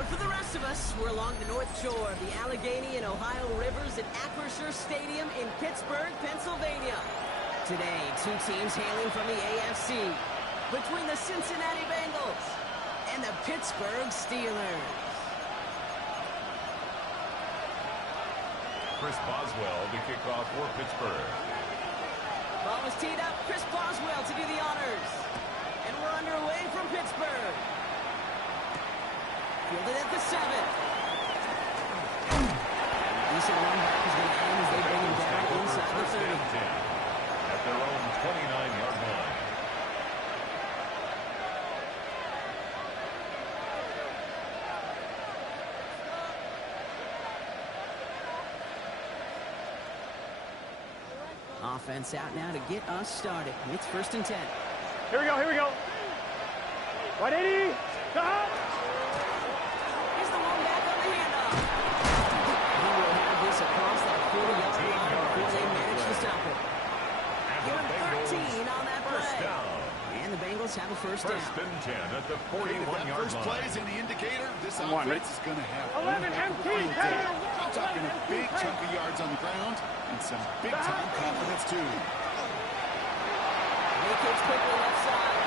But for the rest of us, we're along the North Shore of the Allegheny and Ohio Rivers at Acrisure Stadium in Pittsburgh, Pennsylvania. Today, two teams hailing from the AFC, between the Cincinnati Bengals and the Pittsburgh Steelers. Chris Boswell to kick off for Pittsburgh. Ball was teed up. Chris Boswell to do the honors. And we're underway from Pittsburgh. Fielded at the 7. Decent run back is going to end as they bring him down inside the 30. At their own 29-yard line. Offense out now to get us started. It's 1st and 10. Here we go, here we go. 180. Stop. Here's the one back on the handoff. He will have this across that 40-yard line before they manage to stop it. Give him 13 on that play. And the Bengals have a first down. 1st and 10 at the 41-yard first line. play is any indicator, this offense is going to have 11 empty. I'm talking a big chunk of yards on the ground and some big-time confidence, too. Vacates quickly left side.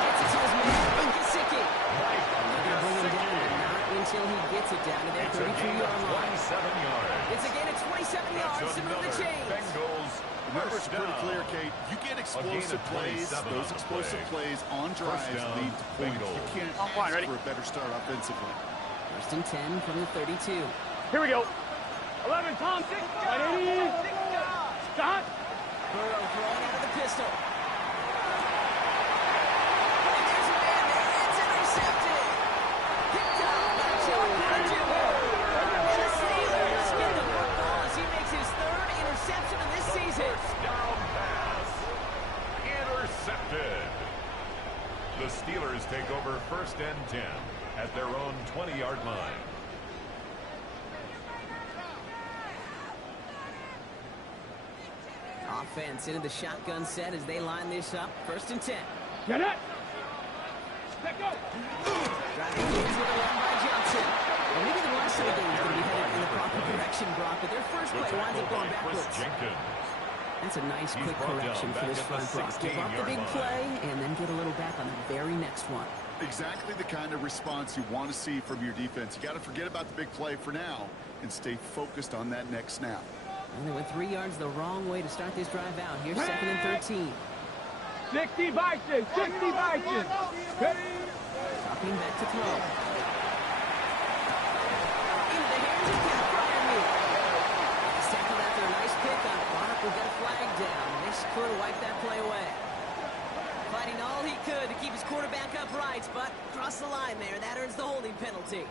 Gets it to his man, Gesicki. They're going to bring him down, but not until he gets it down to their 32-yard line. 27 yards. It's a gain of 27 yards to move the chains. Bengals. Remember, it's pretty clear, Kate. You get explosive plays. Those explosive plays on drives lead to points. You can't ask for a better start offensively. 1st and 10 from the 32. Here we go. 11, Tom. 180. Stop. Burrow throwing out of the pistol. And there's a man there. It's intercepted. Picked up by Joe Jr. And the Steelers get the football as he makes his 3rd interception of this season. Down pass. Intercepted. The Steelers take over 1st and 10 at their own 20-yard line. Offense into the shotgun set as they line this up. 1st and 10. Get it. Let go. Driving in with a run by Johnson. Well, maybe the rest of the game is going to be headed in the proper direction, Brock, but their first play winds up going backwards. That's a nice quick correction for this front, Brock. Give up the big play and then get a little back on the very next one. Exactly the kind of response you want to see from your defense. You got to forget about the big play for now and stay focused on that next snap. And they went 3 yards the wrong way to start this drive out. Here's 2nd and 13. 60 Vikings. 60 Vikings. Dropping back to throw. Into the hands of Cal Fryermuth. He's tackled after a nice pick on it. Bark will get a flag down. They score to wipe that play away. Fighting all he could to keep his quarterback upright, but across the line there, that earns the holding penalty.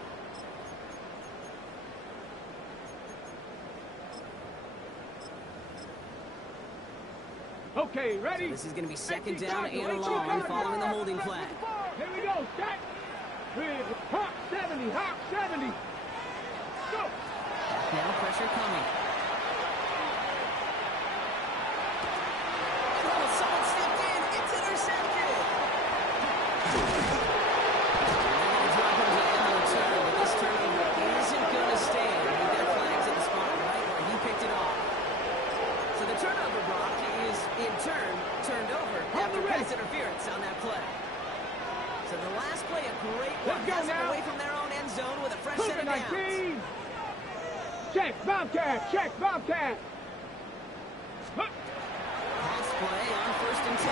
Okay, ready? So this is going to be 2nd down and long following the holding flag. Here we go. Set. Hawk 70. Hawk 70. Go. Now pressure coming. Oh, someone stepped in. It's intercepted. They're going to drop him to end the return, but this turnover isn't going to stand. We've got flags in the spot right where he picked it off. So the turnover block is, in turn, turned over after pass interference on that play. So the last play, a great one. Has them away from their own end zone with a fresh set of downs. Check, Bobcat. Check, Bobcat. Pass play on 1st and 10.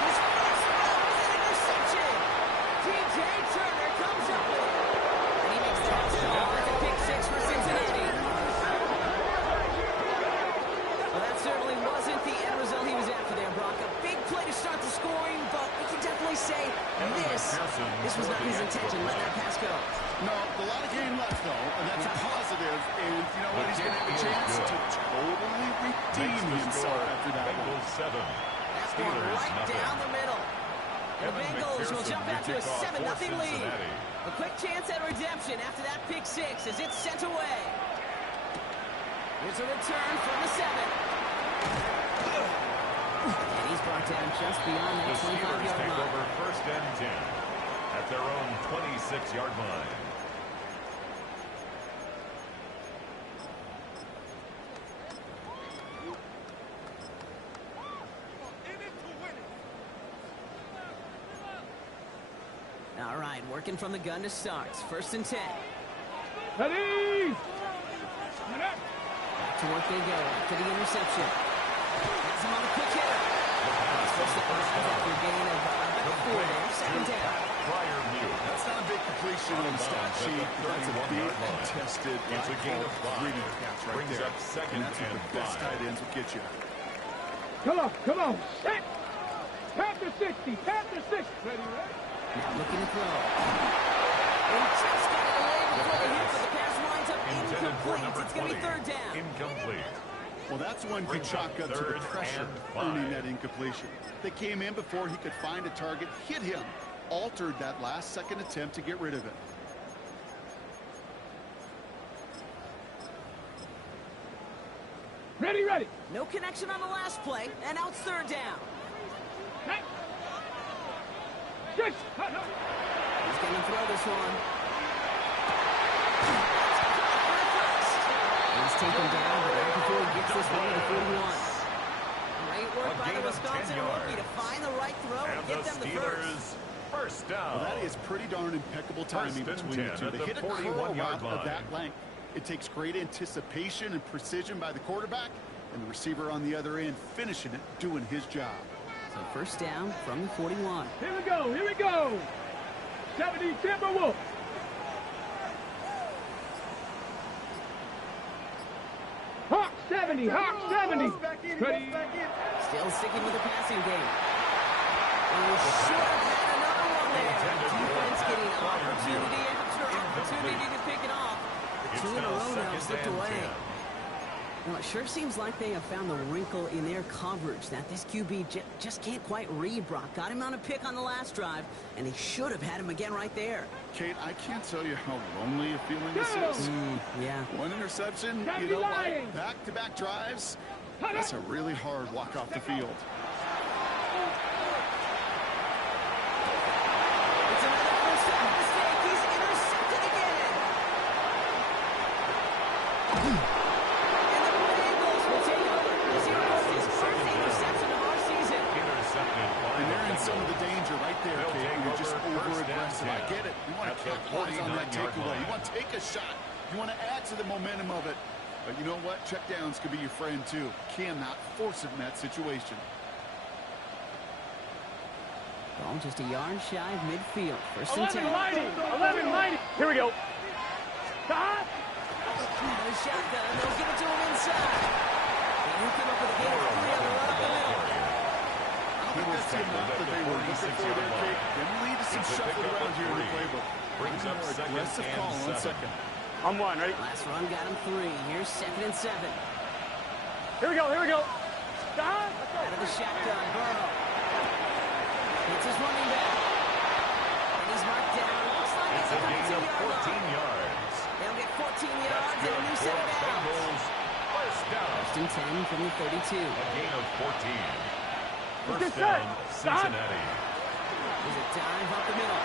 His first throw is an interception. T.J. Turner comes up with it. And he makes the house call. That's a pick 6 for Cincinnati. Well, that certainly wasn't the end result he was after there, Brock. A big play to start the scoring, but we can definitely say this was not his intention. Let that pass go. No, a lot of game left, though, and that's a positive. And you know what? He's going to have a chance to totally redeem himself after that one. 7. That's going right down the middle. And the Bengals will jump out to a 7-0 lead. A quick chance at redemption after that pick 6 as it's sent away. Here's a return from the 7. And he's brought down just beyond that 25-yard line. Take over 1st and 10 at their own 26-yard line. All right, working from the gun to start. 1st and 10. Ready! Back to work they go after the interception. Has him on the quick hitter. Switch the lines after a gain of about 4 there. 2nd down. That's not a big completion on the stat sheet. That's a big and tested. It's a gain of 5. Gritty catch right Brings there. up 2nd And that's what and the best 5. tight ends will get you. Come on. Set. Panther 60. Panther 60. Ready, right? Now looking to throw. And just got it away before the hit, but the pass winds up incomplete. It's going to be 3rd down. Incomplete. Well, that's one good shotgun to the pressure, earning that incompletion. They came in before he could find a target, hit him, altered that last-second attempt to get rid of it. Ready. No connection on the last play, and now it's 3rd down. Hey. 6. He's going to throw this one. He's taken down, but right before he gets this one to the 41. Great work by the Wisconsin rookie to find the right throw and get them the first. First down. Well, that is pretty darn impeccable timing between the two. They hit a curl route of that length. It takes great anticipation and precision by the quarterback, and the receiver on the other end finishing it, doing his job. So 1st down from the 41. Here we go. 70 Timberwolves. Hawk 70. Ready. Still sticking with the passing game. And we should have had another one there. Defense getting opportunity after opportunity to pick it off. The 2 in a row now slipped away. Well, it sure seems like they have found the wrinkle in their coverage that this QB just can't quite read Brock. Got him on a pick on the last drive, and they should have had him again right there. Kate, I can't tell you how lonely a feeling this is. Yeah. One interception, you know what? Back-to-back drives, that's a really hard walk off the field. It's another 1st down mistake. He's intercepted again. And they're in some of the danger right there, Kate. You're just over-aggressive. I get it. You want to capitalize on that takeaway. You want to take a shot. You want to add to the momentum of it. But you know what? Checkdowns could be your friend, too. Cannot force it in that situation. Ball just a yard shy of midfield. 1st and 10. 11 mighty. Here we go. Stop. The shotgun. They'll give it to him inside. And he'll come up with a gain of 3 on the run up the middle. I think that's the amount that they were looking for there, Kate. Then lead to some shuffle around here in the playbook. Brings up More aggressive call on 2nd. I'm 1, ready? Last run got him 3. Here's 2nd and 7. Here we go. Stop. Out of the shotgun, Burrow. It's his running back. And he's marked down. Looks like it's a gain of 14 line. yards. They'll get 14 yards and a new set of downs. First down. 1st and 10 from the 32. A gain of 14. First Good down, set. Cincinnati. There's a dive up the middle.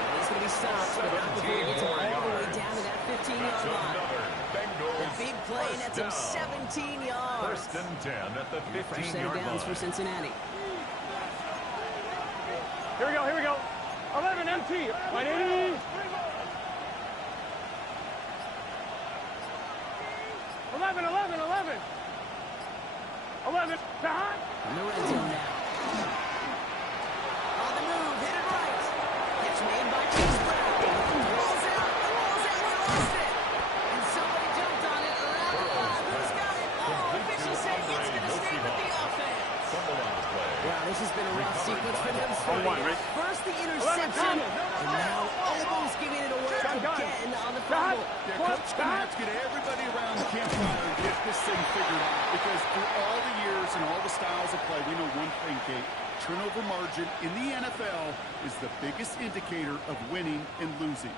And he's going to be stopped, but not before he gets him all the way down to that 15-yard line. The big play nets him 17 yards. 1st and 10 at the 15-yard line. Fresh set of downs for Cincinnati. Here we go. 11 MT. 180. 11. Behind. In the red zone now. On the move, hit it right. Catch made by Chase Brown. Rolls out, we lost it. And somebody jumped on it. Who's got it? Oh, officials say it's going to stay with the offense. Wow, this has been a rough sequence for them. First the interception, and now almost giving it away again on the fumble. Yeah, Coach's going to have to get everybody around the campfire and get this thing figured out. Because through all the years and all the styles of play, we know one thing, Kate. Turnover margin in the NFL is the biggest indicator of winning and losing.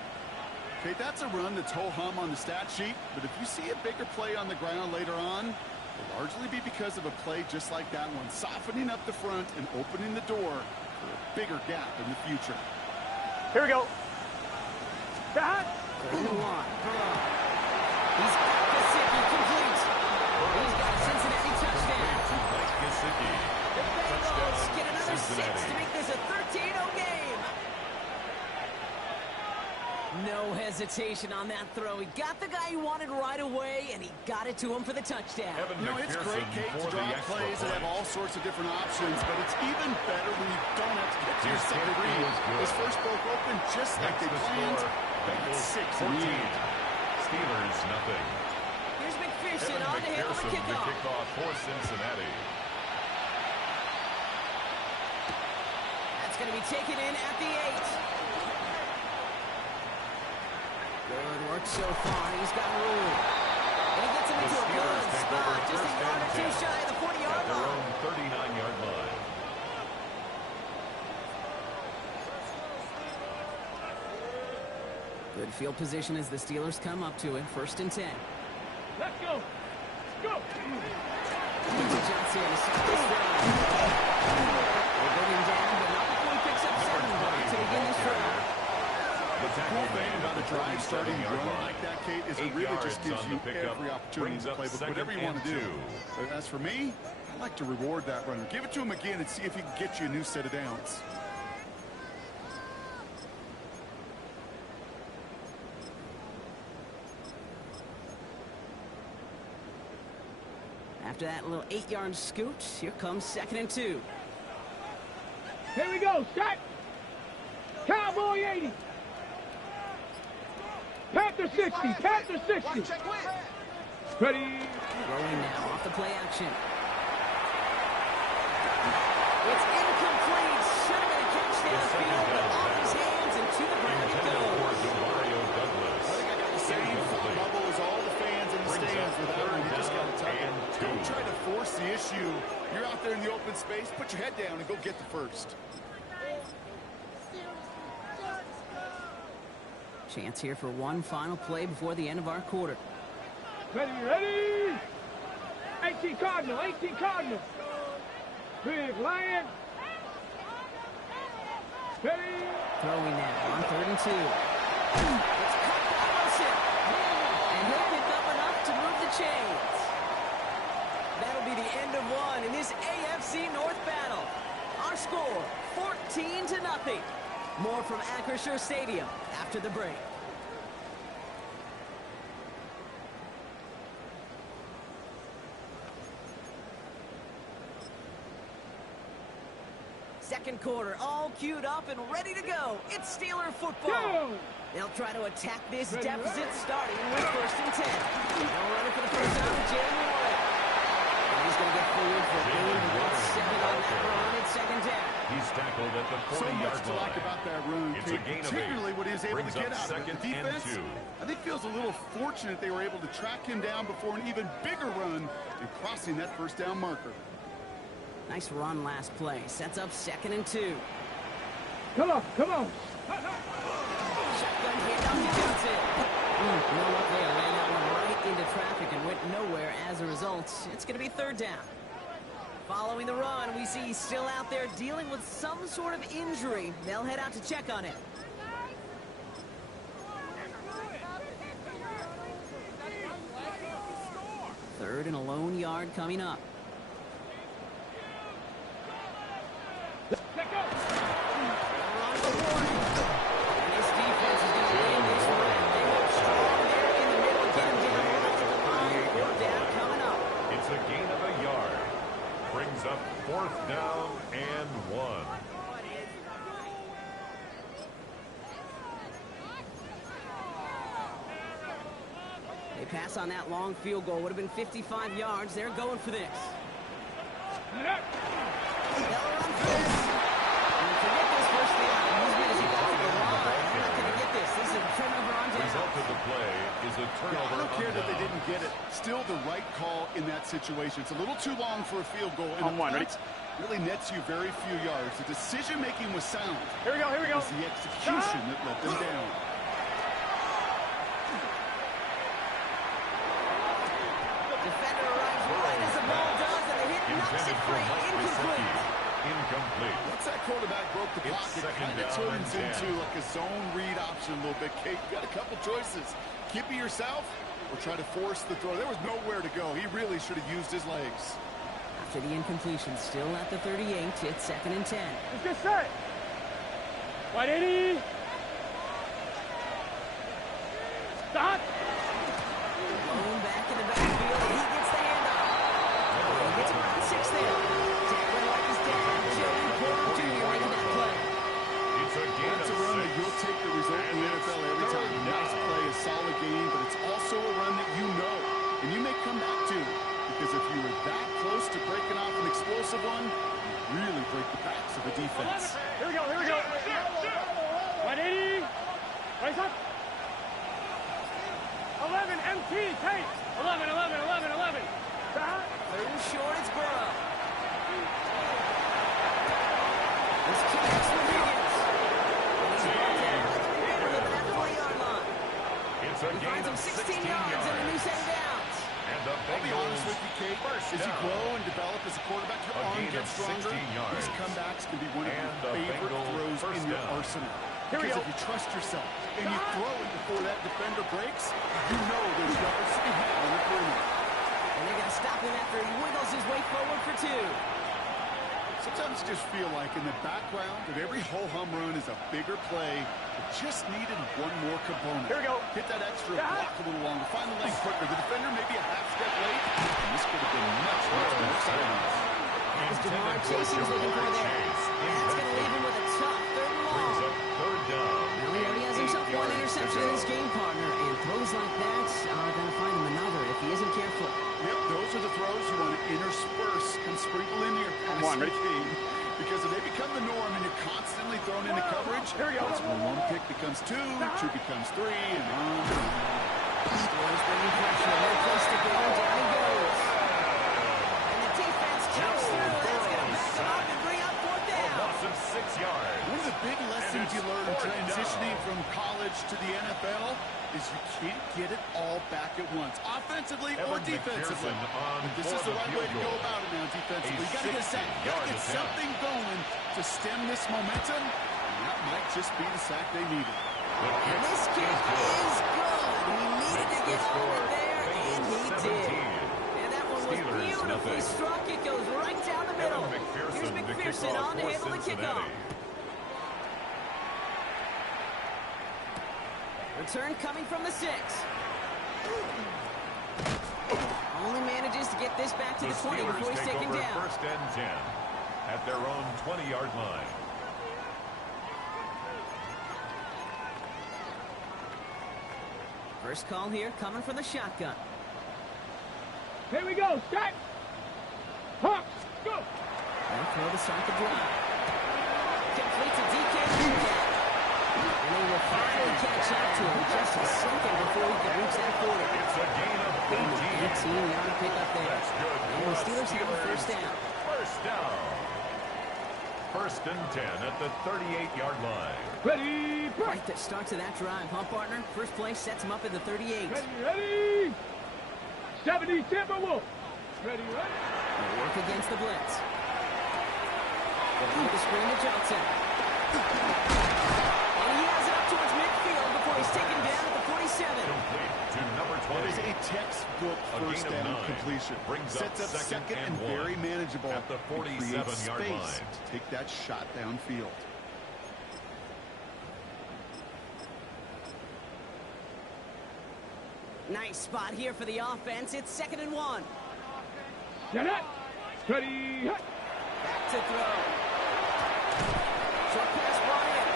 Okay, that's a run that's ho-hum on the stat sheet, but if you see a bigger play on the ground later on, it'll largely be because of a play just like that one, softening up the front and opening the door for a bigger gap in the future. Here we go. Shot. He's got Gesicki complete. He's got a Cincinnati touchdown. The Bengals get another 6 to make this a 13-0 game. No hesitation on that throw. He got the guy he wanted right away, and he got it to him for the touchdown. You know, it's great, Kate, to draw plays that have all sorts of different options, but it's even better when you don't have to get to your second read. His first broke open just like they planned. Bengals 6 14. Steelers nothing. Here's McPherson on to handle the The kickoff. kickoff for Cincinnati. That's going to be taken in at the 8. Good work so far. He's got room. And he gets him into a good spot. Just a yard or two shy of the 40-yard Their line. own 39-yard line. Good field position as the Steelers come up to it. 1st and 10. Let's go. Go. Johnson stops this down. We're going down, but not before he picks up 7 to begin this drive. The tackle made About a drive starting run like that, Kate, is it 8 really just yards gives on you the pickup. every opportunity Brings to up play with 2nd whatever you want to and do. 2. But as for me, I like to reward that runner. Give it to him again and see if he can get you a new set of downs. After that little 8-yard scoot, here comes 2nd and 2. Here we go. Shot. Cowboy 80. Panther 60. Panther 60. Ready. Rolling now off the play action. It's incomplete. Should have been a catch downfield, but off his hands and to the ground it goes. I think I got the same bubble as all the fans in the stands with that one. You just got to tuck it. Don't try to force the issue. You're out there in the open space. Put your head down and go get the first. Chance here for one final play before the end of our quarter. Ready, ready. 18 Cardinal, 18 Cardinal. Big Lion. Ready. Throwing now on 3rd and 2. It's caught by Wilson. And he'll pick up enough to move the chains. That'll be the end of one in this AFC North battle. Our score, 14-0. More from Acrisure Stadium after the break. Second quarter, all queued up and ready to go. It's Steeler football. They'll try to attack this deficit starting with 1st and 10. They'll run it for the first time with Jalen Warren. And he's going to get forward for a gain of 1 second on that run at 2nd down. He's tackled at the 40-yard So line. much to like about that run, It's Kate, a gain of 8. particularly what he was able Brings to get up out of it. 2nd The and defense, 2. I think, feels a little fortunate they were able to track him down before an even bigger run and crossing that 1st down marker. Nice run last play. Sets up 2nd and 2. Come on, come on. Shotgun handoff to Johnson. No luck there. Ran that one right into traffic and went nowhere as a result. It's going to be 3rd down. Following the run, we see he's still out there dealing with some sort of injury. They'll head out to check on it. Third and a lone yard coming up. Let go. Run for Warren. And this defense is going to win this one. They look strong there in the middle. Get him down right at the line. 4th down coming up. It's a gain of a yard. Brings up 4th down and 1. They pass on that long field goal. Would have been 55 yards. They're going for this. They'll run for this. And forget this 1st down. He's been as he got to the line. They're not going to get this. This is a turnover on down. Result of the play is a turnover. I don't care on that they down. didn't get it. Still the right call in that situation. It's a little too long for a field goal. And On one, ready? really nets you very few yards. The decision-making was sound. Here we go, here we It go. was the execution that let them down. Defender arrives right as the ball does, and the hit knocks it Intended for free. Mike Incomplete. Gesicki. incomplete. Once that quarterback broke the It's pocket, second kind of down turns and 10. into like a zone read option a little bit. Kate, you got a couple choices. Keep it yourself or try to force the throw. There was nowhere to go. He really should have used his legs. After the incompletion, still at the 38, it's second and 10. Let's get set. 180. Stop. Going back in the backfield, and he gets the handoff. He gets around 6 there. Tackling like his dad, Joey Porter Jr. making that play. It's a gain It's a of run that 6. you'll take the result in the NFL every time. A nice play, a solid game, but it's also a run that you know, and you may come back to. Because if you were that close to breaking off an explosive one, you really break the backs of the defense. Here we go, here we go. 180. Raise up. 11, MT, Tate. 11, 11, 11, 11. Stop. Third and short, it's Burrow. This kicks Rodriguez. And he's brought down by the neighborhood at the 40-yard line. It's a He gain finds him of 16 yards and a new set of downs. And the I'll be honest with you, Kate. first As you down. grow and develop as a quarterback, your A arm gain gets of stronger. 16 yards. These comebacks can be one of And your the favorite Bengals throws first in your down. arsenal. Here we Because go. if you trust yourself and you throw it before that defender breaks, you know there's yards to be had on the perimeter. And they're going to stop him after he wiggles his way forward for 2. Sometimes you just feel like in the background of every ho-hum run is a bigger play that just needed one more component. Here we go. Hit that extra Yeah. block a little longer. Find the lane quicker. The defender maybe a half step late. And this could have been much more exciting. That's Jamar Chase he was looking for there. And that's going to leave him with a tough third and long. Brings up third down. Well, he already has himself one interception in his game, partner. And throws like that are going to find him another if he isn't careful. Yep, those are the throws you want to intersperse and sprinkle into your passing game. Because if they become the norm and you're constantly thrown into coverage, that's when one pick becomes 2, 2 becomes 3, and on. Steelers bringing pressure. No place to go. Down he goes. And the defense jumps through. That's going to back him up and bring up fourth A down. loss of 6 yards. One of the big lessons you learn transitioning from college to the NFL is you can't get it all back at once, offensively or Evan defensively. McPherson on But this for is the the right field way to go goal. about it now defensively. A You got to get a sack. You got 60-yard to get attempt. something going to stem this momentum, and that might just be the sack they needed. And this kick is good. He needed to get on it there, and he did. And that one was Steelers, beautifully nothing. struck. It goes right down the middle. Evan McPherson Here's to kick McPherson off on to for handle the kickoff. Cincinnati. Return coming from the 6. Only manages to get this back to the 20 Steelers before he's take taken over down. first and 10 at their own 20-yard line. First call here coming from the shotgun. Here we go. Set. Hawks. Go. They'll throw to start the drive. Complete to DK Metcalf. And they will finally catch up to him just a second before he can reach that 40. It's a gain of 18. 18-yard pickup there. That's good. And the Steelers have a first down. First down. First and 10 at the 38-yard line. Ready. Break. Right that starts of that drive, huh, partner? First play sets him up at the 38. Ready. 70 Timberwolves. Ready. They'll work against the blitz. Going to the screen to Johnson. And he has it up towards midfield before he's taken down at the 47. Complete to number That 20. is a textbook A first gain of down 9. completion. Brings Sets up up second and and 1 very manageable. at the and creates 47-yard space line. to take that shot downfield. Nice spot here for the offense. It's 2nd and 1. Set it. Ready. Back to throw. Short pass brought in.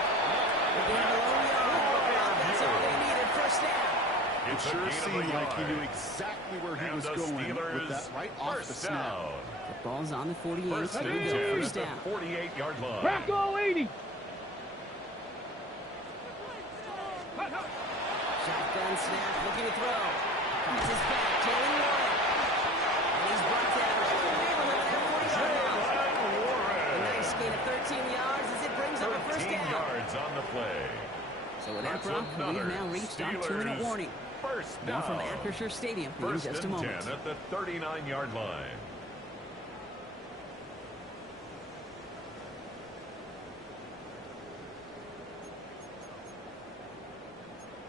Again, below the arm. That's all they needed. First down. It It's a sure gain of a seemed like he yard. knew exactly where he And was the going Steelers with that right off the first snap. down. The ball's on the 48. First Here and we 10 go. at First the down. 48-yard line. Crackle 80. Shotgun snap, looking to throw. Cuts his back, Jalen Warren. And he's brought down in the neighborhood of the 40-yard line. A nice gain of 13 yards as it brings up a first 13 down. yards on the play. So with that, That's Brock, we've another now reached our Steelers 2-minute warning. First Now down. from Acrisure Stadium in First just a and moment. 10 at the 39-yard line.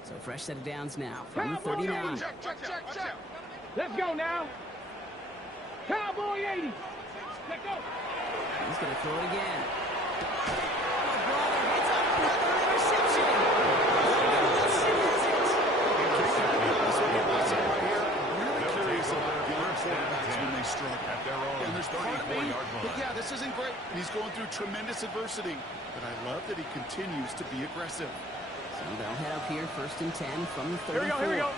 So fresh set of downs now from the 39. Check. Let's go now. Cowboy 80. Let's go. He's going to throw it again. Oh, brother, it's another interception. Really curious about young quarterbacks when they struggle. And there's part of me, but yeah, this isn't great. He's going through tremendous adversity. But I love that he continues to be aggressive. So they'll head up here, 1st and 10 from the 34. Here we go.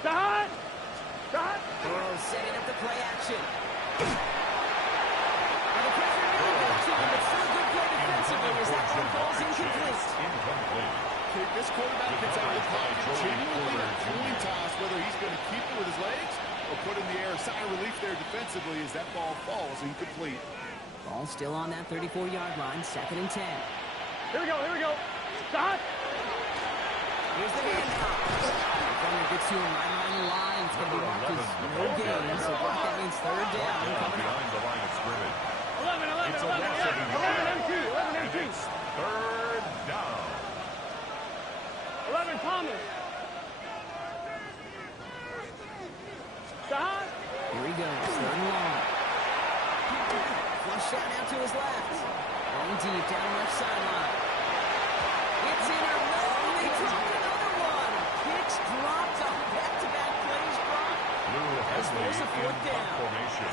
Stop. Burrow setting up the play action. And the pressure really got to him, but still a good play defensively as that one falls incomplete. Okay, this quarterback gets out of the pocket, genuinely a coin toss, whether he's going to keep it with his legs or put in the air. A sigh of relief there defensively as that ball falls incomplete. Ball still on that 34-yard line, 2nd and 10. Here we go. Stop. Here's the handoff. Defender gets to him right on the line. It's going to be marked as no gain, so that means 3rd down coming up. Behind the line of scrimmage. 11. It's a loss of 11 and it's 3rd down. 11 Thomas. Stop. Here he goes, 3rd and long. Flush shot out to his left. Going deep down left sideline. It's in or no, they dropped another one. Picks dropped on back-to-back plays, Brock. Lou Hesley There's a 4th in down. formation.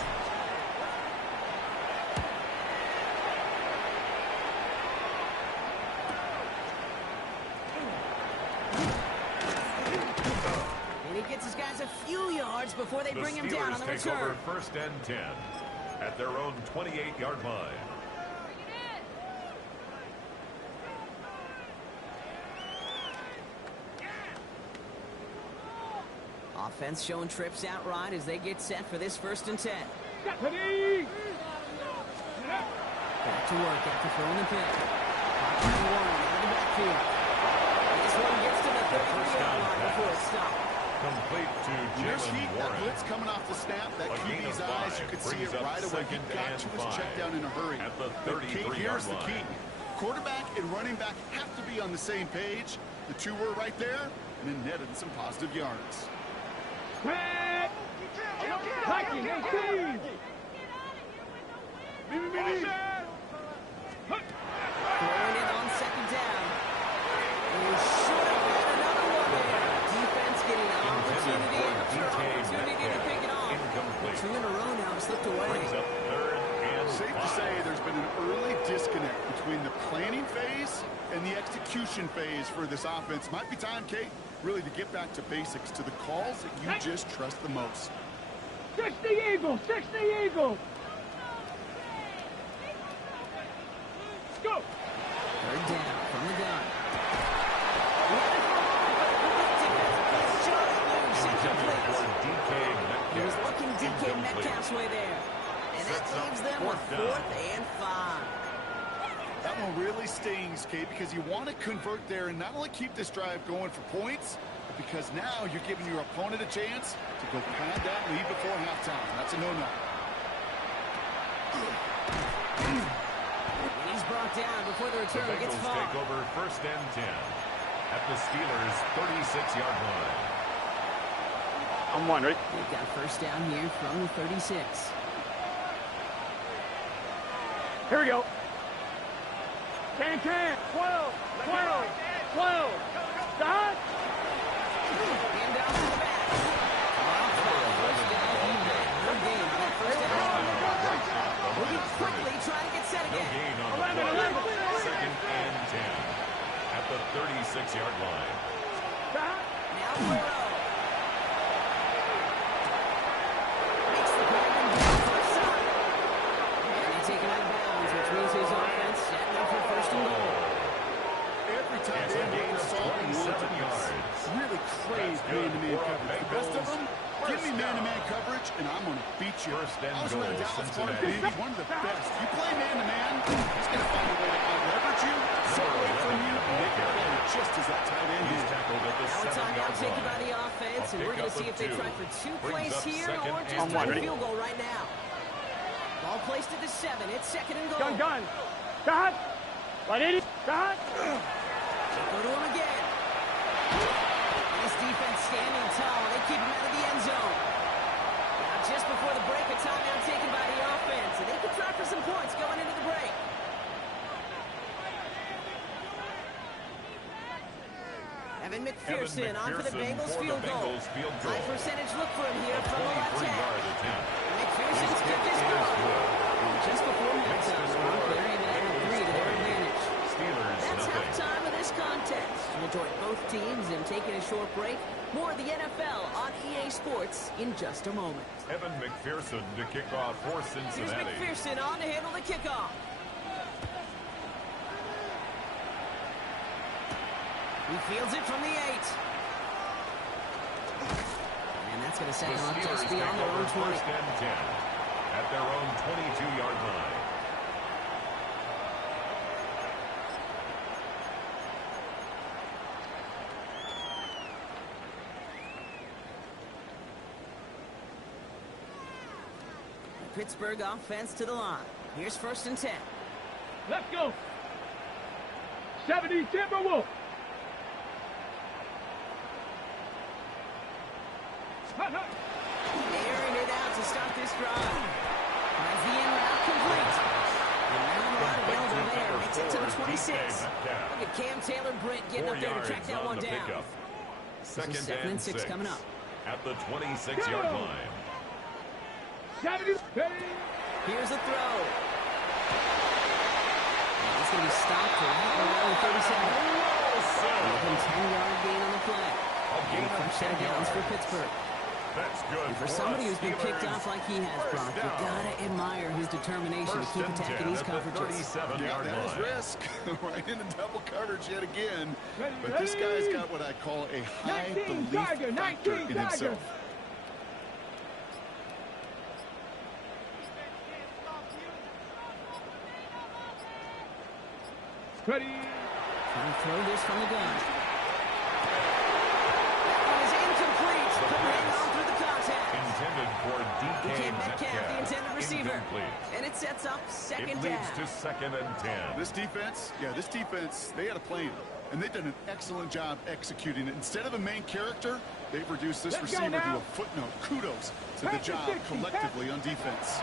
And he gets his guys a few yards before they bring him down on the Steelers take return. over 1st and 10 at their own 28-yard line. Offense showing trips out right as they get set for this 1st and 10. Back to work after throwing the pick. One out of the backfield. This one gets to the 33-yard line before it's stopped. Complete to There's heat. Jalen That Warren. blitz coming off the snap. That A gain QB's of eyes, 5 you could see brings it up right away. He 2nd got and to his 5 check down in a hurry. at the The key, 33-yard here's the line. key. Quarterback and running back have to be on the same page. The two were right there, and it netted some positive yards. Hiking 18. Throwing it on 2nd down. He should have had another one there. Defense getting an opportunity to pick it off. Incomplete. 2 in a row now, slipped away. Brings up 3rd and Safe to 5. say there's been an early disconnect between the planning phase and the execution phase for this offense. Might be time, Kate, really to get back to basics, to the calls that you just trust the most. 60 Eagles. Go. 3rd down from the gun. He was looking DK Metcalf's way there. And that leaves them with 4th and 5. That one really stings, Kate, because you want to convert there and not only keep this drive going for points, but because now you're giving your opponent a chance to go pad that lead before halftime. That's a no-no. And he's brought down before the The return gets Bengals far. take over 1st and 10 at the Steelers' 36-yard line. I'm one, right? They've got 1st down here from the 36. Here we go. 10. 12. Stop. Hand out to the back. First down, he made no gain. That 1st down. Moving quickly, trying to get set No again. gain on the 11. play. 2nd and 10 at the 36-yard line. Stop. Now Burrow. Makes the grab and go left side. And they take it out of bounds, which means his offense setting up for 1st and goal. Every time It's they a gain move of the salt and 27 yards. really crave That's good man-to-man for coverage. The best of them, give me First man-to-man down. coverage, and I'm going to beat you. First and I was goal, around Dallas Park, Cincinnati. baby, one of the best. You play man-to-man, he's going to find a way to out-leverage you, separate from you, and make it play just as that tight end He's is. tackled at the Now a 7-yard timeout taken by line. the offense, A and we're going to pickup see of if they 2. try for 2 Brings plays up here 2nd or and just try 2. a field goal right now. Ball placed at the 7. It's 2nd and goal. Gun. Stop. 180. Stop. Go to him again. This defense standing tall. They keep him out of the end zone. Now, just before the break, a timeout taken by the offense. And they can try for some points going into the break. Evan McPherson on for the Bengals field goal. High percentage look for him here from the left hand. McPherson's kick is good. Just before halftime, they're even at 3 to their advantage. That's halftime of this contest. We'll join both teams in taking a short break. More of the NFL on EA Sports in just a moment. Evan McPherson to kick off for Cincinnati. Here's McPherson on to handle the kickoff. He fields it from the 8. And that's going to set him up just beyond their own 20. First and 10 at their own 22-yard line. The Pittsburgh offense to the line. Here's first and 10. Let's go. 70 Timberwolves. Airing it out to start this drive. Finds the in route complete. And now the run available there. Makes it to the 26. Look at Cam Taylor-Britt getting up there to track that one down. Second and 6 coming up. At the 26-yard line. 70. Here's a throw. And it's going to be stopped right around 37. Open 10-yard gain on the play. And first set of downs for Pittsburgh. That's good. And for somebody who's been kicked off like he has, Brock, you gotta admire his determination to keep attacking these coverages. Yeah, that was risk. Right into double coverage yet again. But this guy's got what I call a high belief factor in himself. Ready. Trying to throw this from the gun. That is incomplete. Hang on through the contact. Intended for DK Metcalf, the intended receiver. Incomplete. And it sets up second down. It leads to second and 10. This defense, they had a plan. And they've done an excellent job executing it. Instead of a main character, they've reduced this receiver to a footnote. Kudos to the job collectively on defense.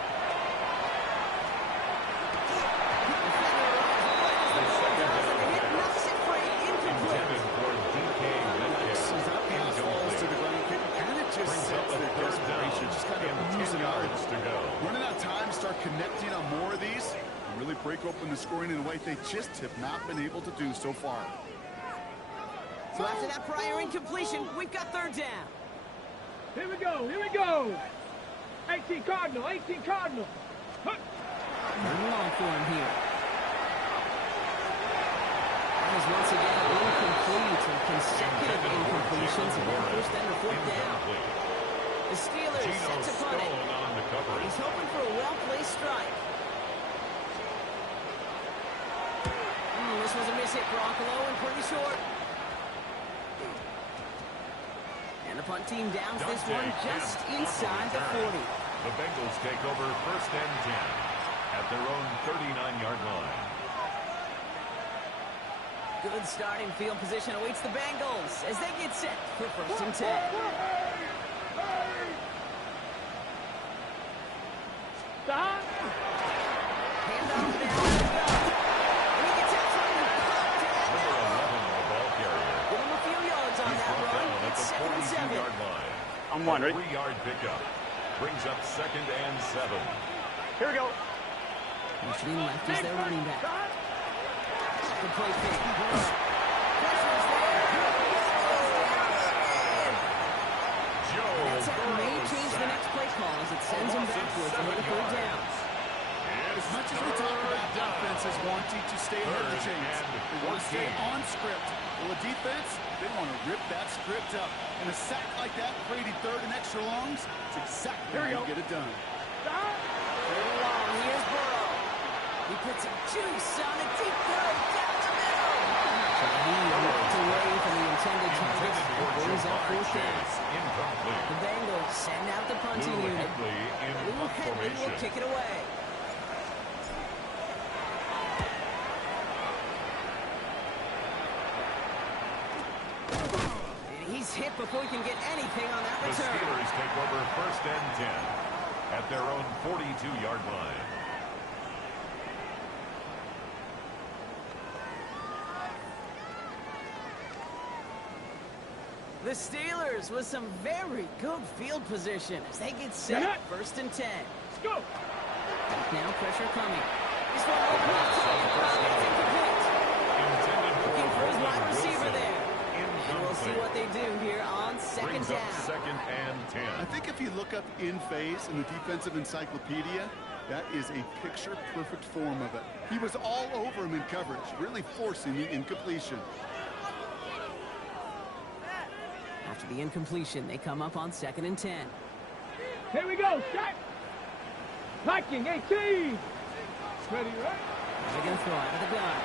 Running out of time, start connecting on more of these, and really break open the scoring in a way they just have not been able to do so far. So after that prior incompletion, we've got third down. Here we go. Here we go. 18 Cardinal. 18 Cardinal. Third and long for him here. That is once again incomplete and consecutive incompletions. And they'll push them to fourth down. The Steelers set to punt it. He's hoping for a well-placed strike. This was a miss hit, Brock, low and pretty short. And the punt team downs this one just inside the 40. The Bengals take over first and 10 at their own 39-yard line. Good starting field position awaits the Bengals as they get set for first and 10. Stop. Hand off now. And he gets outside and popped it. Number 11, the ball carrier. Give him a few yards on that run. At It's the 2nd and 7. 42-yard line. I'm one, right? 3-yard pickup. Brings up second and 7. Here we go. Motioning left is their running back. The play fake. Pressure's there. That sack may change the next play call as it sends him backwards ahead of third down. As much as we talk about offenses wanting to stay ahead of the chains, they want to stay on script. Well, the defense, they want to rip that script up. And a sack like that, creating third and extra longs, it's exactly how you get it done. Third and long, here's Burrow. He puts a juice on a deep throw down the middle. He walked away from the intended target and brings up fourth down. The Bengals send out the punting unit. Lou Henley will kick it away. gets hit before he can get anything on that The return. Steelers take over first and 10 at their own 42-yard line. The Steelers with some very good field position as they get set. First and 10. Let's go. Back now, pressure coming. This one over the top. It's incomplete. Looking for his wide receiver there. And we'll see what they do here on second Brings up down. second and 10. I think if you look up in phase in the defensive encyclopedia, that is a picture-perfect form of it. He was all over him in coverage, really forcing the incompletion. After the incompletion, they come up on second and 10. Here we go. Shot. Viking 18. Ready, right? They're going to throw out of the gun.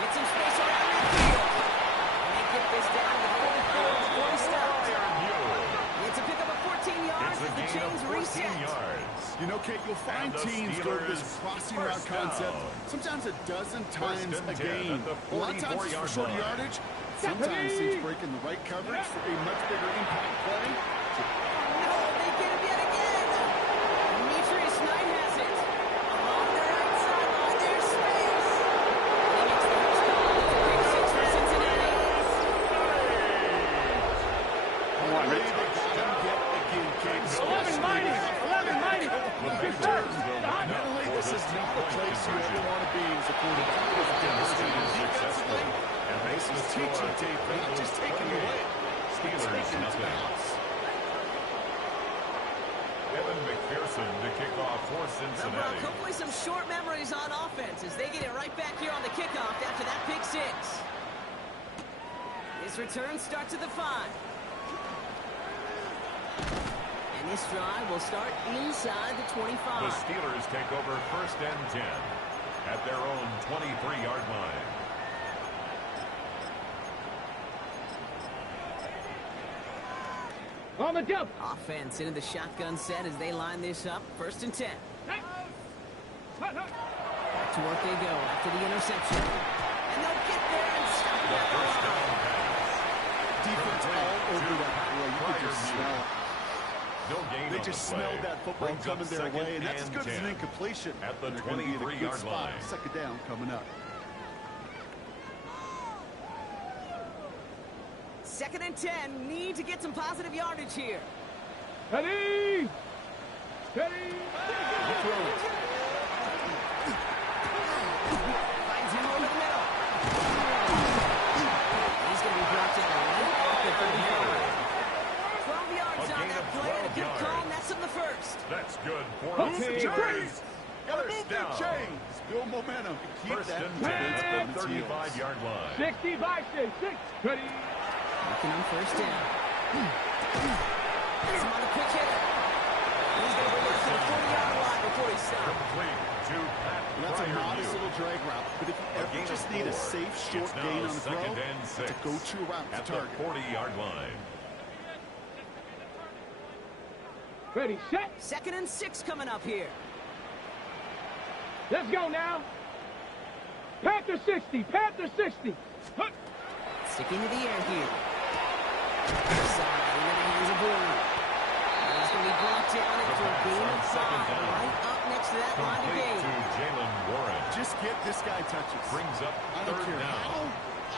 Get some space around midfield. And they get this down to the 44 before he stops. It's a pickup of 14 yards as the chains reset. You know, Kate, you'll find teams go to this crossing route concept sometimes a dozen times a game. A lot of times it's for short yardage. Sometimes he's breaking the right coverage for a much bigger impact play. No, they get him yet again. Demetrius Knight has it. Along the right sideline, there's space. He makes the first call. It's a big 6 for Cincinnati. Come on, Rick. Get again, Kate. 11 mighty. 11 mighty. Mentally, this is not the place you ever want to be as a quarterback. Defensively, and this is teaching tape, not just taking away. Steelers nothing. Evan McPherson to kick off for Cincinnati. Hopefully some short memories on offense as they get it right back here on the kickoff after that pick 6. This return starts at the 5. And this drive will start inside the 25. The Steelers take over first and 10 at their own 23-yard line. On the jump. Offense into the shotgun set as they line this up. First and 10. Back to work they go after the interception. And they'll get there and stop it at the line. Defense all over that play. You could just smell it. No gain They on just the play. smelled that football Brings up coming their second way, and that's as and good as an 10 incompletion. at the They're gonna be in a good 23-yard spot. line. Second down coming up. Second and 10. Need to get some positive yardage here. Ready. Ready. Finds him over the middle. He's going to be brought down right off the 35. 12 yards on that play. And a good call, and that's in the first. That's good for Okay. the Steelers. Gotta First move their down. chains. Build momentum. Keep First that and 10 defense at on the its heels. 35-yard line. 60 by 6. Ready. Looking on first down. Gets him on a quick hitter. He's going to bring it to the 40-yard line before he stops. Complete to Pat And that's a modest Fryermuth. little drag route. But if you A ever gain just of need a 4. safe, short It's now gain on the throw, second and it's 6 a go-to route to at the target. 40-yard line. Ready. Set. Second and 6 coming up here. Let's go now. Panther 60. Panther 60. Huh. Sticking to the air here. Side into the hands of Boone. He's going to be brought down after a gain of 5. Right up next to that line of Complete to game. Jalen Warren. Just get this guy touches. Brings up I don't third care down. how,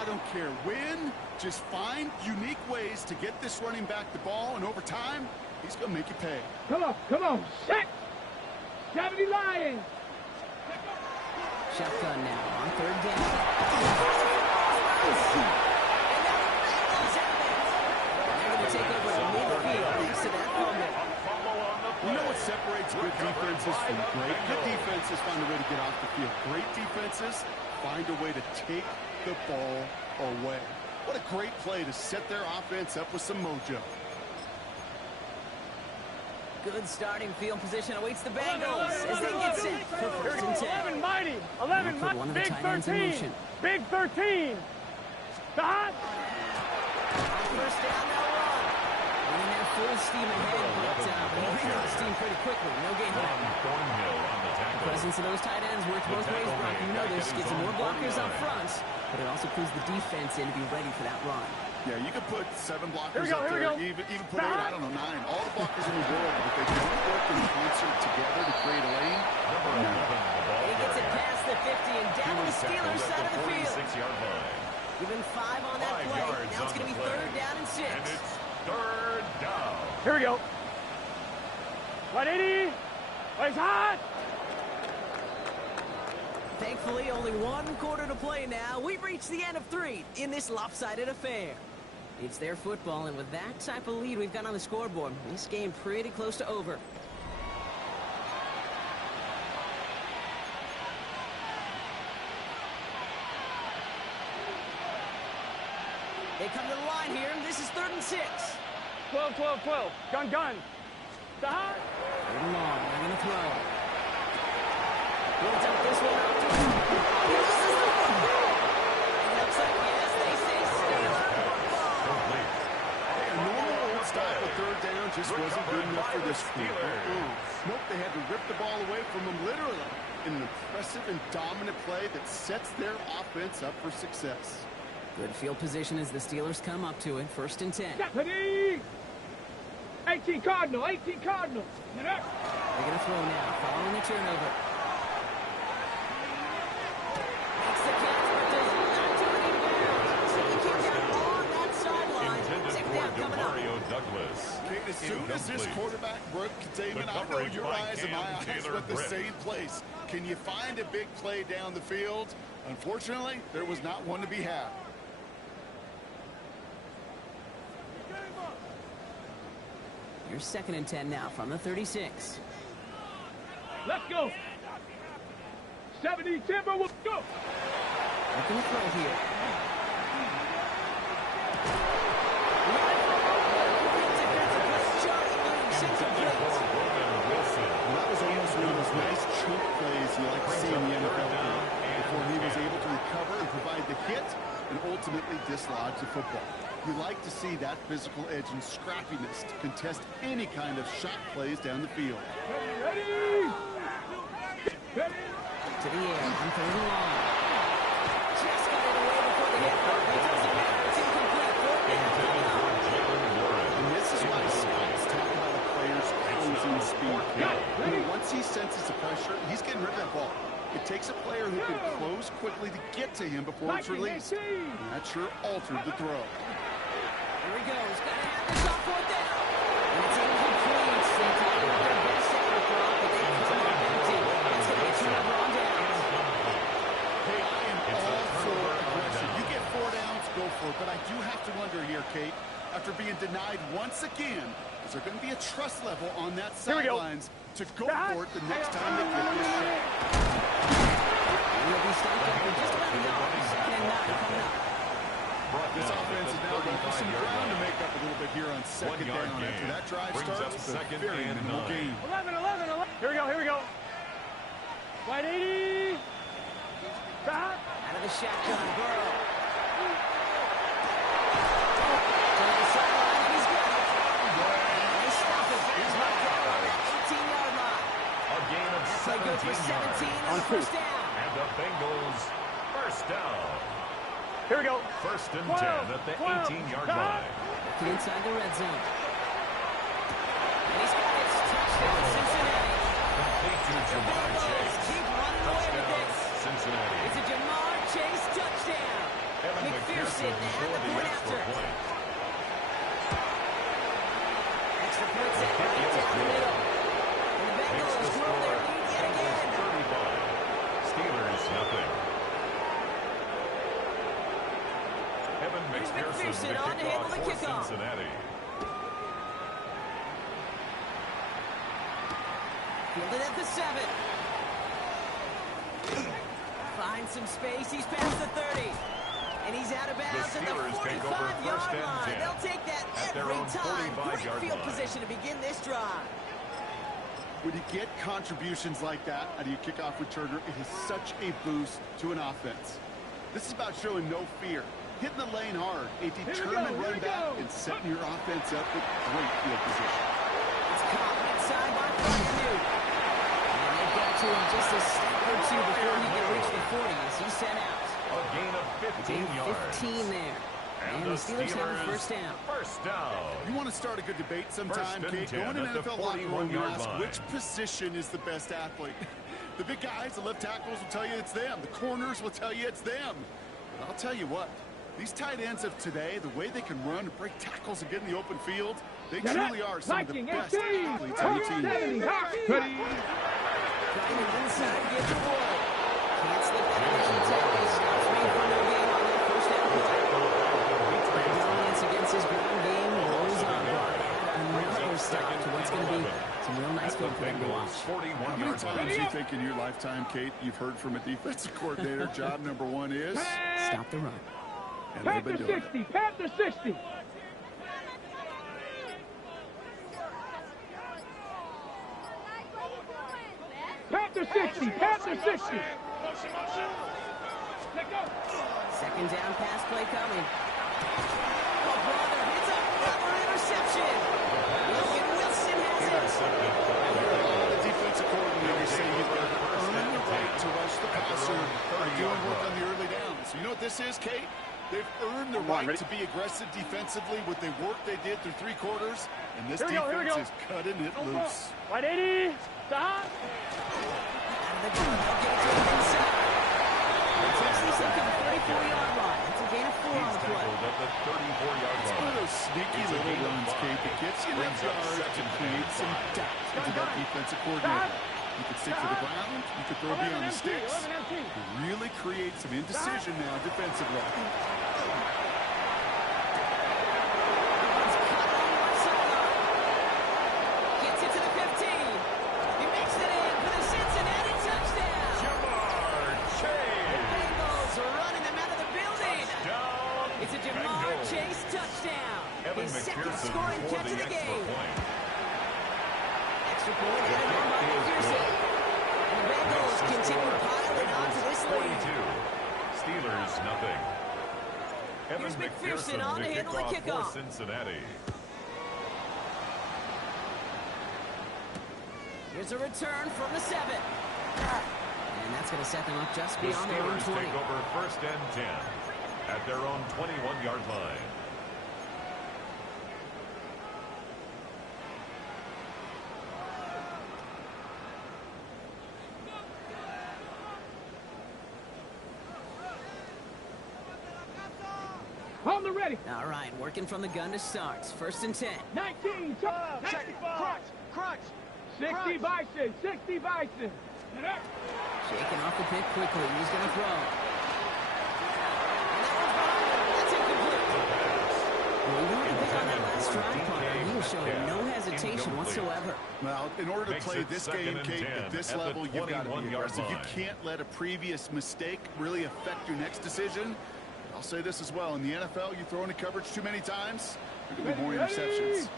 I don't care when. Just find unique ways to get this running back the ball, and over time, he's going to make you pay. Come on. Come on. Set. 70 Lions. Shotgun now on third down. They're going to take over the midfield next to that fumble. You know what separates good defenses from great? Good defenses find a way to get off the field. Great defenses find a way to take the ball away. What a great play to set their offense up with some mojo. Good starting field position awaits the Bengals as they get set for first and 10. 11 mighty. 11 Put one of the Big tight ends in 13. motion. Big 13. Stop. First down, they'll run. Running that full steam ahead, but he ran out of steam pretty quickly. No gain Ron there. Thornhill on the tackle. Presence of those tight ends works both ways, Brock. You know this. Get some more blockers up front. but it also clues the defense in to be ready for that run. Yeah, you could put 7 blockers Here up we there, go. even put 8, I don't know, 9. All the blockers in the world, but they don't work in concert together to create a lane. Number 11, the ball He gets it carrier. past the 50 and down to the Steelers side of the field. 46-yard line. Give him 5 on that 5 play. yards Now it's on going to be the play. 3rd down and 6. And it's 3rd down. Here we go. 180. It's hot. Thankfully, only 1 quarter to play now. We've reached the end of 3 in this lopsided affair. It's their football, and with that type of lead we've got on the scoreboard, this game pretty close to over. They come to the line here, and this is 3rd and 6. 12, 12, 12. Gun, gun. The hot. 3rd and long, they're going to throw. Builds up this one up to him. He loses the football. And it looks like, yes, they say Steeler football. Complete. A normal old style of 3rd down just wasn't good enough for this crew. Nope, they had to rip the ball away from them literally in an impressive and dominant play that sets their offense up for success. Good field position as the Steelers come up to it. 1st and 10. Deputy. 18 Cardinal. 18 Cardinal. Get up. They're going to throw now, following the turnover. Makes the catch, but does not do it in bounds. So he came down on that sideline. Intended Second for down coming up. Demario Douglas. Okay, as soon as this Incomplete. quarterback broke containment, The I know coverage your by eyes and my Cam eyes Taylor were at the Britt. same place. Can you find a big play down the field? Unfortunately, there was not one to be had. Here's 2nd and 10 now from the 36. Let's go. 70 Timber. We'll go. Looking to throw here. Roman Wilson. Well, that was almost one of those nice choke plays you like to see in the NFL before he was able to recover and provide the hit and ultimately dislodge the football. You like to see that physical edge and scrappiness to contest any kind of shot plays down the field. Ready. Ready. To the air, on 3rd and long. Just got it away before the hit. It doesn't matter. It's incomplete. 4th down. Intended for Jalen Warren. And this is why scouts talk about a player's closing speed. Once he senses the pressure, he's getting rid of that ball. It takes a player who can close quickly to get to him before it's released. And that sure altered the throw. Here he goes. Got to have this on 4th down. And it's incomplete. They thought they were their best effort drop, but they come up empty. It's going to be a turnover on downs. Hey, I am all for aggression. You get 4 downs, go for it. But I do have to wonder here, Kate, after being denied once again, is there going to be a trust level on that Here we go. sidelines to go for it the next time they get this shot? He'll be stopped after just about a yard. 2nd and 9 coming up. This offense is now going for some ground to make up a little bit here on 2nd 1 yard down. After gain. that drive Brings up starts, it's a 2nd very and minimal 9. gain. 11, 11, 11. Here we go. Here we go. 180. The hot. Out of the shotgun, Burrow. To the sideline, and he's got it. And they stop it. He's knocked down on that 18-yard line. A gain of Play good for 17 17 yards. on the 1st down. And the Bengals 1st down. Here we go. 1st and 12, 10 at the 12. 18-yard Cut. line. Inside the red zone. And he's got it. Touchdown, Cincinnati. Complete to Jamar Bengals Chase. keep running away with Touchdown, this. Cincinnati. It's a Jamar Chase touchdown. Evan McPherson McPherson had for the the point extra after. point. Extra point set right down the middle. And the Makes Bengals the grow their score. lead yet Bengals again. 35. Steelers nothing. Evan Here's McPherson McPherson the on to handle kickoff the for kickoff. Cincinnati. Fielded at the 7. Finds some space. He's past the 30. And he's out of bounds at the Steelers take over 45-yard 1st and line. 10 They'll take that at their every own time. 45-yard Great field line. position to begin this drive. When you get contributions like that out of your kickoff returner, it is such a boost to an offense. This is about showing no fear, hitting the lane hard, a determined here run we back, go. and setting your offense up with great field position. It's caught inside by Flanu. And they get to him just a step or two before he can reach the 40 as he's sent out. A gain of 15 yards. 15 there. And the Steelers have a first down. First down. You want to start a good debate sometime, Kate? Go in an NFL locker room and ask which position is the best athlete. The big guys, the left tackles will tell you it's them. The corners will tell you it's them. But I'll tell you what, these tight ends of today, the way they can run and break tackles and get in the open field, they truly are some of the best athletes on the team. Driving inside, gives away. Can't slip that initial tackle. Stops made for no gain on that first down play. Dominance against his ground game rolls on. Another stop to what's going to be some real nice film for them to watch. How many times do you think in your lifetime, Kate, you've heard from a defensive coordinator, job number one is? Stop the run. And they've been Panther doing 60, Panther 60. Panther 60, Panther 60. Second down pass play coming. Oh, brother, it's another interception. Logan Wilson has it. The defensive coordinators say you've got to earn the right to rush the passer by doing work on the early downs. You know what this is, Kate? They've earned the right to be aggressive defensively with the work they did through 3 quarters, and this defense is cutting it loose. 180. Stop. Out of the gun, they'll get it to him inside. It takes this up to the 34-yard line. It's a gain of 4 on the play. At the 34-yard It's line. one of those sneaky little runs, Kate, that gets you enough yards to create some doubt into that defensive coordinator. You could stick to the ground, you could throw beyond the sticks. Really create some indecision now defensively. Gets it to the 15. He makes it in for the Cincinnati touchdown. Jamar The Chase. Bengals are running them out of the building. Down. It's a Jamar Bengals. Chase touchdown. Evan His second McPherson scoring for catch the of the extra game. point. Extra point added on by McPherson. And the Bengals continue piling onto this lead. 42. Steelers nothing. Evan Here's McPherson on to to handle the kick off kickoff. for Cincinnati. Here's a return from the 7. And that's going to set them up just The beyond their own Steelers 20. take over first and 10 at their own 21-yard line. On the ready. All right, working from the gun to start. First and 10. 19, crunch, crunch. 60 Bison, 60 Bison. Shaking off the pick quickly. He's going to throw. And that one's behind him. That's incomplete. Well, even with the pick on that last drive, Parker, he was showing no hesitation whatsoever. Well, in order to Makes play it this second game, and Kate, 10 at this at the level, you've got to be 21-yard aggressive. You line. can't let a previous mistake really affect your next decision. I'll say this as well. In the NFL, you throw into coverage too many times, there could be more interceptions.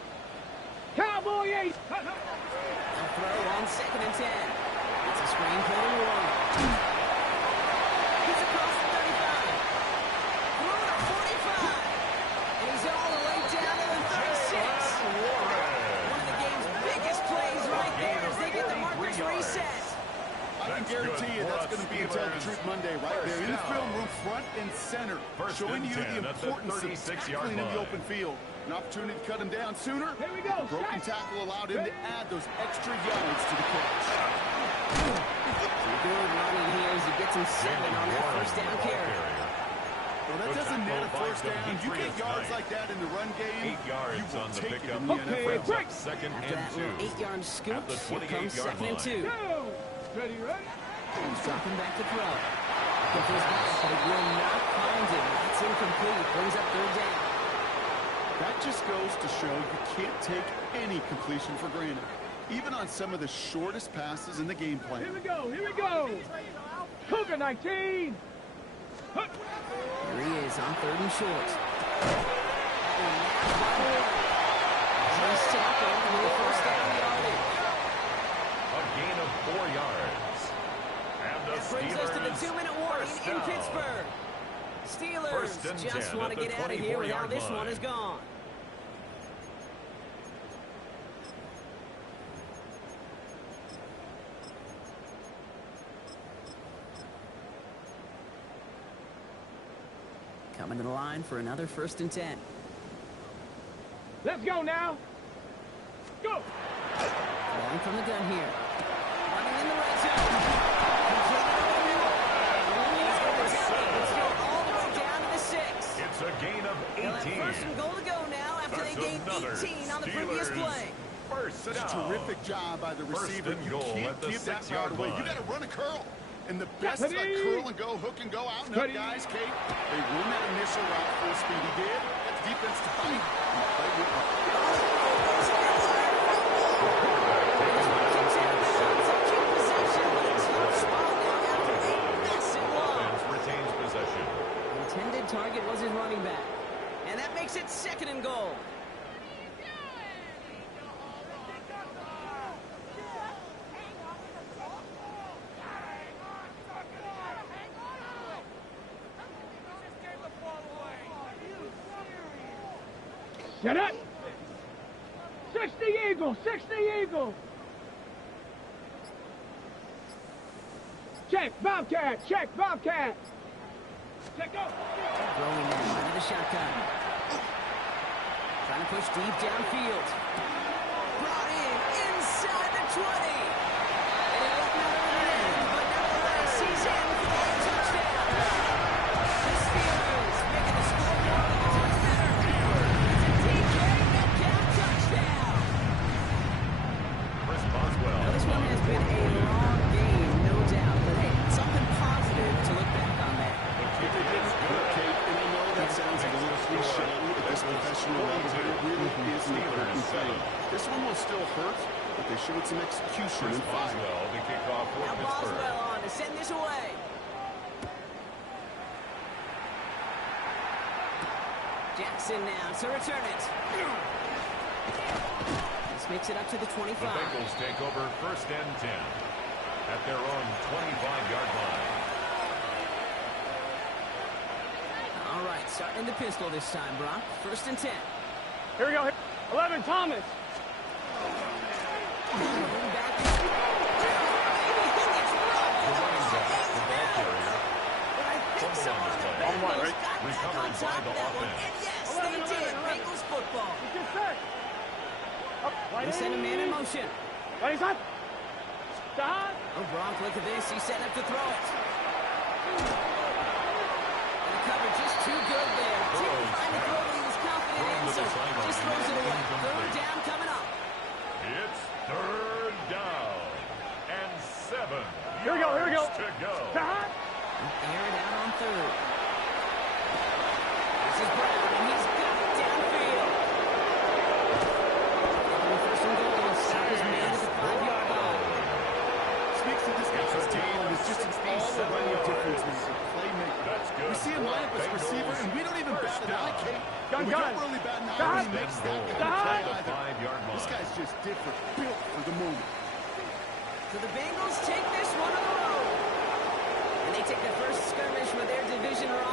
Cowboy 8. They'll throw on second and 10. It's a screen play to Warren. He's across the 35. Through to 45. And he's all the way down to the 36. One of the game's biggest plays right there as they get the markers reset. I can guarantee you that's going to be until the Truth Monday right there. In the film room, front and center, showing you the importance of tackling in the open field. An opportunity to cut him down sooner. Here we go. The broken tackle allowed him to add those extra yards to the catch. Good running here as he gets him 7 on that first down carry. Well, that doesn't net a first down. You get yards like that in the run game, 8 yards you will on the take it pickup. in the Okay, NFL. break. Second After that and 2. little 8-yard scoop, At the here comes 28-yard second and line. 2. Go. Ready, ready. He's dropping back to throw. Looking for his back, but he will not find him. That's incomplete. Brings up third down. That just goes to show you can't take any completion for granted, even on some of the shortest passes in the game plan. Here we go, here we go. Cougar 19. Here he is on third and short. Chase tackled for the first down yardage. A gain of 4 yards. And the That brings us to the Steelers 2-minute warning first in down. Pittsburgh. First and Steelers just 10 want at to the get out of here with how 24-yard this one line. is gone. Coming to the line for another 1st and 10. Let's go now. Go. Going from the gun here. Running in the red zone. It's still all the way down to the 6. It's a gain of They'll have 18. 1st and goal to go now after they gained 18 on the previous play. First It's a down. terrific job by the receiver. and You goal can't at the give that 6-yard route away. You line. got to run a curl. And the best like Ready. curl and go, hook and go out and up, Ready. guys. Kate, they run that initial route full speed. He did. Got the defense to fight. And play with it. Offense retains possession. Intended target was his running back. And that makes it 2nd and goal. Get it. 60 Eagle. 60 Eagle. Check Bobcat. Check Bobcat. Check go. Throwing now out of the shotgun. Trying to push deep downfield. Brought in inside the 20. And it wasn't out of the end, but nevertheless, he's in for a touchdown. The Steelers making the scoreboard a touch better. It's a DK Metcalf touchdown. Chris Boswell. Now, this one has been a long game, no doubt. But hey, something positive to look back on that. Kate, and I know that sounds like a little cliche at this professional level, but it really is an important play. This one will still hurt, but they showed some execution Chris and fire. Boswell to kick off for Now Pittsburgh. Boswell on to send this away. Jackson now to return it. This makes it up to the 25. The Bengals take over 1st and 10 at their own 25-yard line. All right, starting the pistol this time, Brock. 1st and 10. Here we go. 11 Thomas. Moving back. Maybe he gets robbed. The running back, the ball carrier, But I think Fumble on someone the on the play. Bengals right? got back on Recovered by top the of that one. offense. And yes, 11, they did. 11. Bengals football. Get set. Up. They send a man in motion. Ready, son. Stop. Oh, Gronk, look at this. He's setting up to throw it. And the coverage just too good there. Didn't find the throw that he was confident in, so just throws it away. 3rd down coming up. It's 3rd down and 7 Here we go, here we go. yards to go. Stop. Air it out on 3rd. This is Brown, and he's got it downfield. On 1st and goal, stop his man at the 5-yard line. Speaks to this guy's team, and it's just an all-around difference when he's a playmaker. That's good. We see him line up as a receiver, and we don't even bat an eye, Kate. Gun, We gun. don't really bat an eye Gun. when he makes that kind of Gun. play The either. 5-yard line. This guy's just different, built for the moment. So the Bengals take this one on the road. And they take their first skirmish with their division rival.